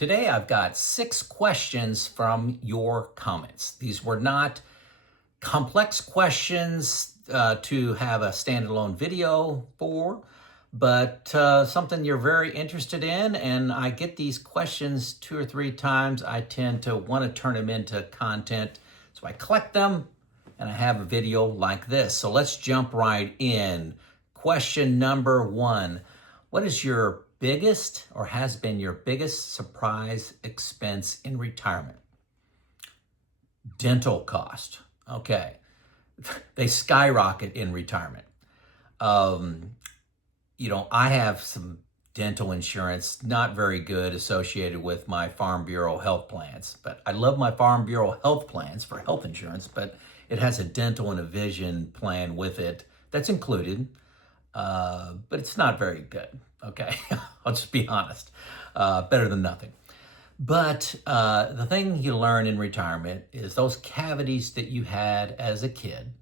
Today I've got 6 questions from your comments. These were not complex questions to have a standalone video for, but something you're very interested in, and I get these questions 2 or 3 times. I tend to want to turn them into content, so I collect them and I have a video like this. So let's jump right in. Question number 1. What is your biggest or has been your biggest surprise expense in retirement? Dental cost. Okay. They skyrocket in retirement. I have some dental insurance, not very good, associated with my Farm Bureau health plans. But I love my Farm Bureau health plans for health insurance, but it has a dental and a vision plan with it that's included. But it's not very good. Okay, I'll just be honest. Better than nothing. But the thing you learn in retirement is those cavities that you had as a kid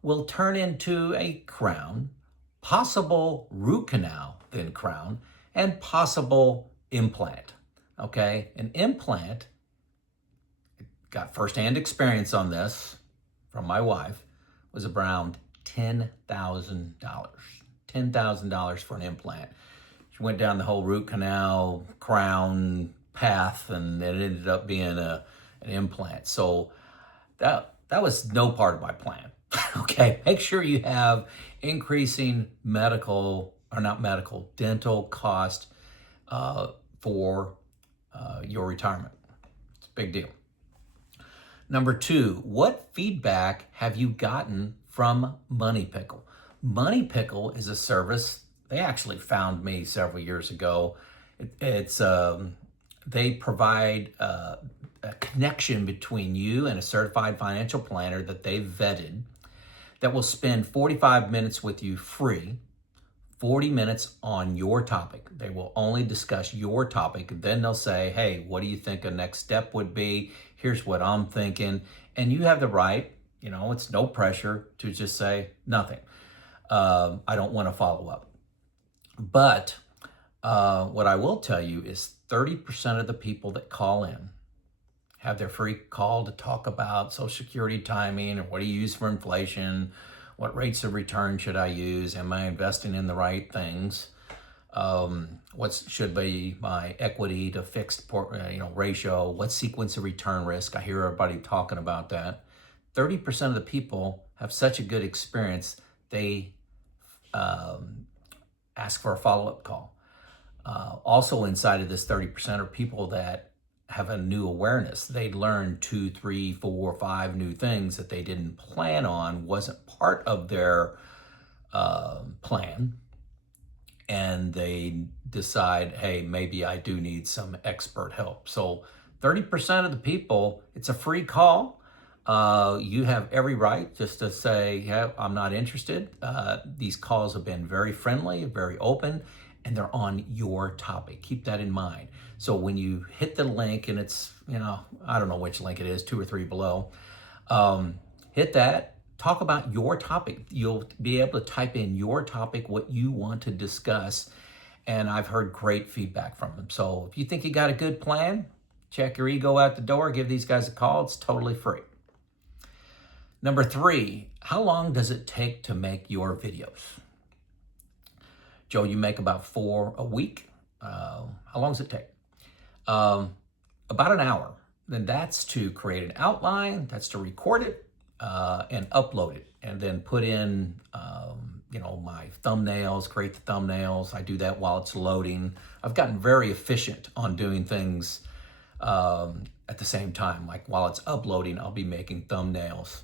will turn into a crown, possible root canal, then crown, and possible implant. Okay, an implant, got firsthand experience on this from my wife, was around $10,000. $10,000 for an implant. She went down the whole root canal, crown path, and it ended up being an implant. So that was no part of my plan. Okay, make sure you have increasing dental cost for your retirement. It's a big deal. Number 2, what feedback have you gotten from Money Pickle? Money Pickle is a service. They actually found me several years ago. They provide a connection between you and a certified financial planner that they've vetted that will spend 45 minutes with you free, 40 minutes on your topic. They will only discuss your topic. Then they'll say, hey, what do you think a next step would be? Here's what I'm thinking. And you have the right, it's no pressure to just say nothing. I don't want to follow up. But what I will tell you is 30% of the people that call in have their free call to talk about Social Security timing, or what do you use for inflation, what rates of return should I use, am I investing in the right things, what should be my equity to fixed ratio, what sequence of return risk. I hear everybody talking about that. 30% of the people have such a good experience, they ask for a follow-up call. Also inside of this 30% are people that have a new awareness. They learned 2, 3, 4, 5 new things that they didn't plan on, wasn't part of their plan, and they decide, hey, maybe I do need some expert help. So 30% of the people, it's a free call. You have every right just to say, yeah, I'm not interested. These calls have been very friendly, very open, and they're on your topic. Keep that in mind. So when you hit the link, and it's, I don't know which link it is, 2 or 3 below, hit that, talk about your topic. You'll be able to type in your topic, what you want to discuss, and I've heard great feedback from them. So if you think you got a good plan, check your ego out the door, give these guys a call. It's totally free. Number 3, how long does it take to make your videos? Joe, you make about 4 a week. How long does it take? About an hour. Then that's to create an outline, that's to record it and upload it, and then put in, my thumbnails, create the thumbnails. I do that while it's loading. I've gotten very efficient on doing things at the same time. Like while it's uploading, I'll be making thumbnails.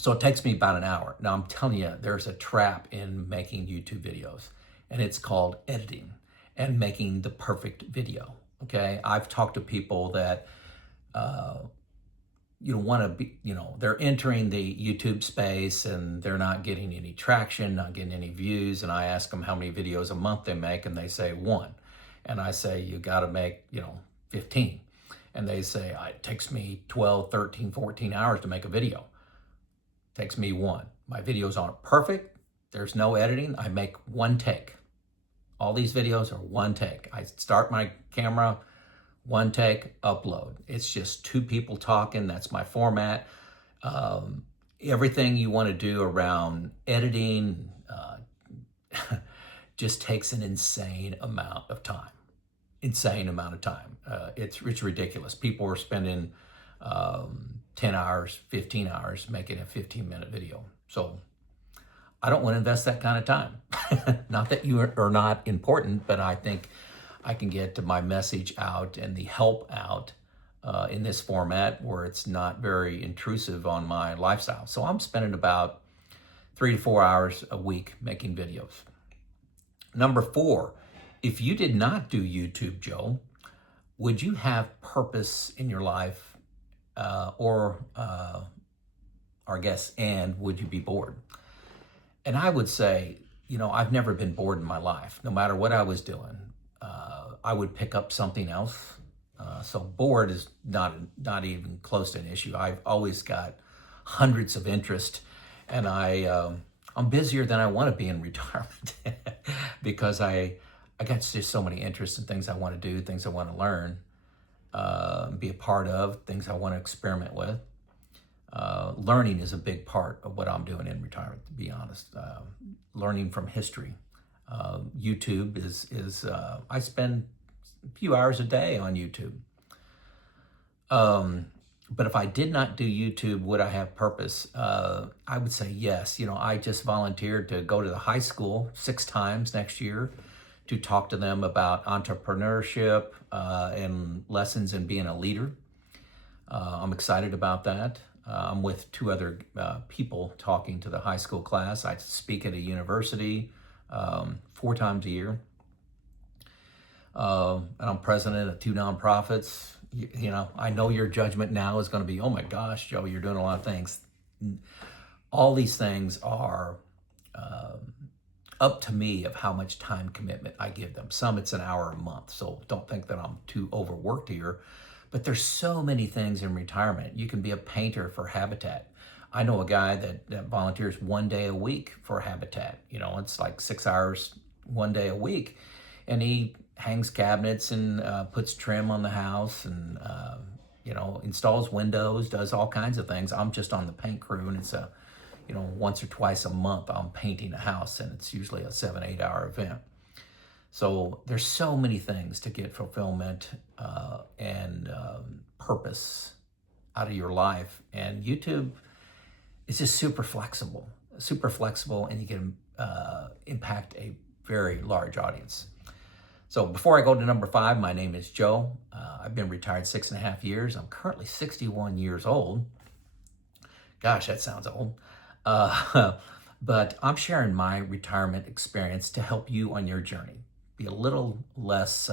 So it takes me about an hour. Now I'm telling you, there's a trap in making YouTube videos, and it's called editing and making the perfect video. Okay, I've talked to people that want to be, they're entering the YouTube space and they're not getting any traction, not getting any views. And I ask them how many videos a month they make, and they say 1. And I say, you got to make, 15. And they say, it takes me 12, 13, 14 hours to make a video. It takes me 1. My videos aren't perfect. There's no editing. I make 1 take. All these videos are one take. I start my camera, one take, upload. It's just two people talking. That's my format. Everything you want to do around editing just takes an insane amount of time. It's ridiculous. People are spending 10 hours, 15 hours making a 15-minute video. So I don't want to invest that kind of time. Not that you are not important, but I think I can get my message out and the help out in this format where it's not very intrusive on my lifestyle. So I'm spending about 3 to 4 hours a week making videos. Number 4, if you did not do YouTube, Joe, would you have purpose in your life, or I guess, and would you be bored? And I would say, I've never been bored in my life. No matter what I was doing, I would pick up something else. So bored is not even close to an issue. I've always got hundreds of interests, and I'm busier than I want to be in retirement because I got just so many interests and things I want to do, things I want to learn, be a part of, things I want to experiment with. Learning is a big part of what I'm doing in retirement, to be honest. Learning from history. YouTube is I spend a few hours a day on YouTube. But if I did not do YouTube, would I have purpose? I would say yes. I just volunteered to go to the high school 6 times next year to talk to them about entrepreneurship and lessons in being a leader. I'm excited about that. I'm with 2 other people talking to the high school class. I speak at a university 4 times a year. And I'm president of 2 nonprofits. I know your judgment now is going to be, oh my gosh, Joe, you're doing a lot of things. All these things are up to me of how much time commitment I give them. Some it's an hour a month, so don't think that I'm too overworked here. But there's so many things in retirement. You can be a painter for Habitat. I know a guy that volunteers 1 day a week for Habitat. It's like 6 hours 1 day a week. And he hangs cabinets and puts trim on the house and, installs windows, does all kinds of things. I'm just on the paint crew, and it's once or twice a month I'm painting a house, and it's usually a 7-8 hour event. So there's so many things to get fulfillment and purpose out of your life. And YouTube is just super flexible, and you can impact a very large audience. So before I go to number 5, my name is Joe. I've been retired 6.5 years. I'm currently 61 years old. Gosh, that sounds old. But I'm sharing my retirement experience to help you on your journey. Be a little less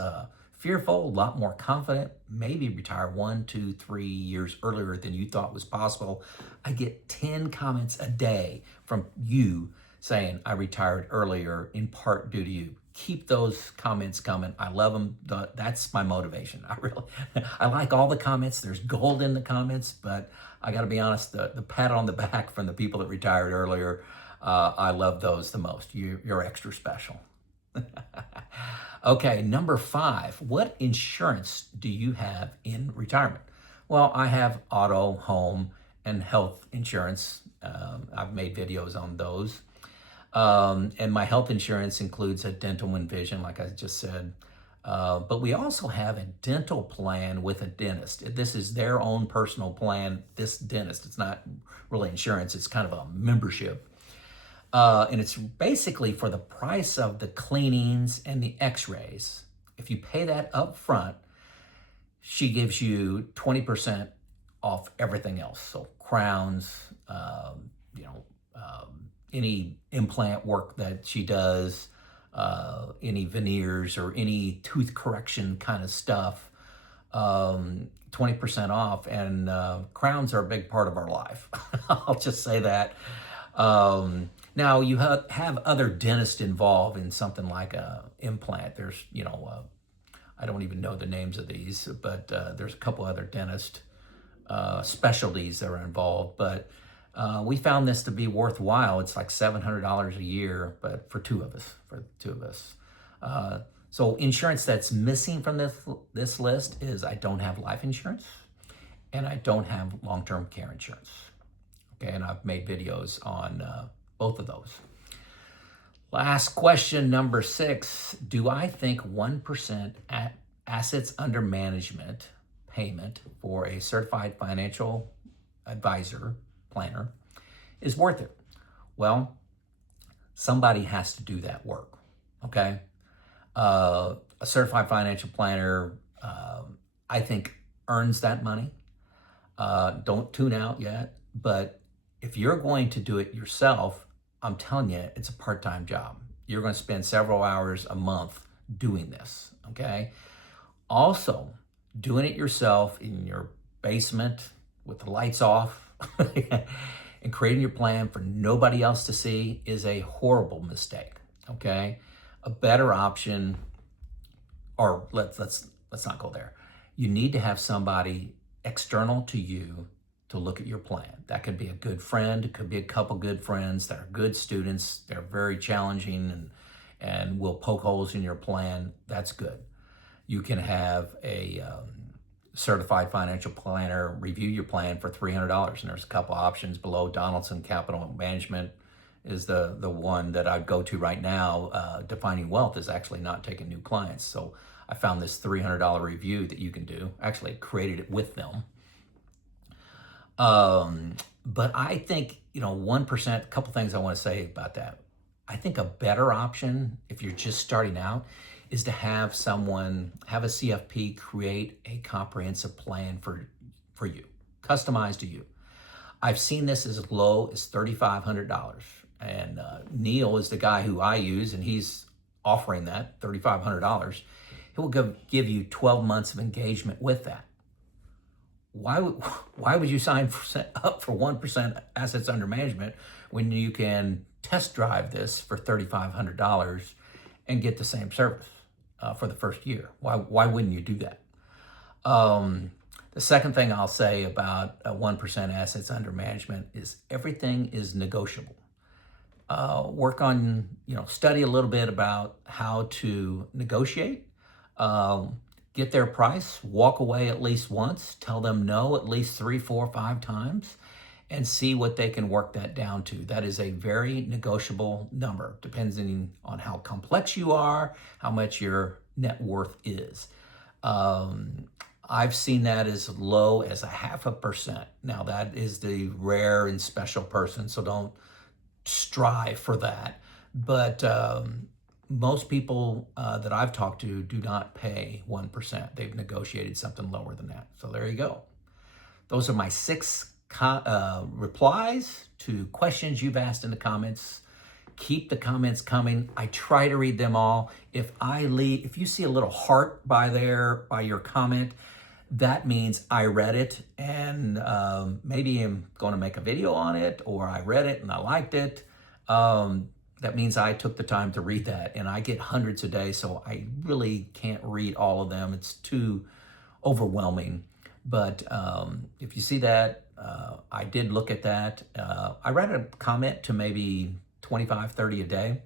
fearful, a lot more confident, maybe retire 1, 2, 3 years earlier than you thought was possible. I get 10 comments a day from you saying I retired earlier in part due to you. Keep those comments coming. I love them. That's my motivation. I like all the comments. There's gold in the comments, but I got to be honest, the pat on the back from the people that retired earlier, I love those the most. You're extra special. Okay, number 5, what insurance do you have in retirement? Well, I have auto, home, and health insurance. I've made videos on those. And my health insurance includes a dental and vision, like I just said. But we also have a dental plan with a dentist. This is their own personal plan, this dentist. It's not really insurance, it's kind of a membership. And it's basically for the price of the cleanings and the x-rays. If you pay that up front, she gives you 20% off everything else. So crowns, any implant work that she does, any veneers or any tooth correction kind of stuff, 20% off. And crowns are a big part of our life. I'll just say that. Now you have other dentists involved in something like a implant. There's, I don't even know the names of these, but there's a couple other dentist specialties that are involved. But we found this to be worthwhile. It's like $700 a year, but for two of us. So insurance that's missing from this list is I don't have life insurance and I don't have long-term care insurance. Okay, and I've made videos on both of those. Last question, number 6. Do I think 1% assets under management payment for a certified financial advisor, planner, is worth it? Well, somebody has to do that work, okay? A certified financial planner, I think, earns that money. Don't tune out yet, but if you're going to do it yourself, I'm telling you, it's a part-time job. You're going to spend several hours a month doing this, okay? Also, doing it yourself in your basement with the lights off and creating your plan for nobody else to see is a horrible mistake, okay? A better option, or let's not go there. You need to have somebody external to you to look at your plan. That could be a good friend, it could be a couple good friends that are good students, they're very challenging and will poke holes in your plan. That's good. You can have a certified financial planner review your plan for $300, and there's a couple options below. Donaldson Capital Management is the one that I'd go to right now. Defining Wealth is actually not taking new clients, so I found this $300 review that you can do. Actually created it with them. But I think, 1%, a couple things I want to say about that. I think a better option, if you're just starting out, is to have a CFP create a comprehensive plan for you, customized to you. I've seen this as low as $3,500. And Neil is the guy who I use, and he's offering that, $3,500. He will give you 12 months of engagement with that. Why would you sign up for 1% assets under management when you can test drive this for $3,500 and get the same service for the first year? Why wouldn't you do that? The second thing I'll say about 1% assets under management is everything is negotiable. Work on, study a little bit about how to negotiate. Get their price, walk away at least once, tell them no at least 3, 4, 5 times, and see what they can work that down to. That is a very negotiable number, depending on how complex you are, how much your net worth is. I've seen that as low as 0.5%. Now that is the rare and special person, so don't strive for that. But most people that I've talked to do not pay 1%. They've negotiated something lower than that. So there you go. Those are my 6 replies to questions you've asked in the comments. Keep the comments coming. I try to read them all. If you see a little heart by your comment, that means I read it, and maybe I'm going to make a video on it, or I read it and I liked it. That means I took the time to read that, and I get hundreds a day, so I really can't read all of them. It's too overwhelming. But if you see that, I did look at that. I read a comment to maybe 25, 30 a day,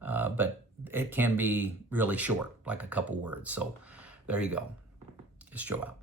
but it can be really short, like a couple words. So there you go. It's Joe out.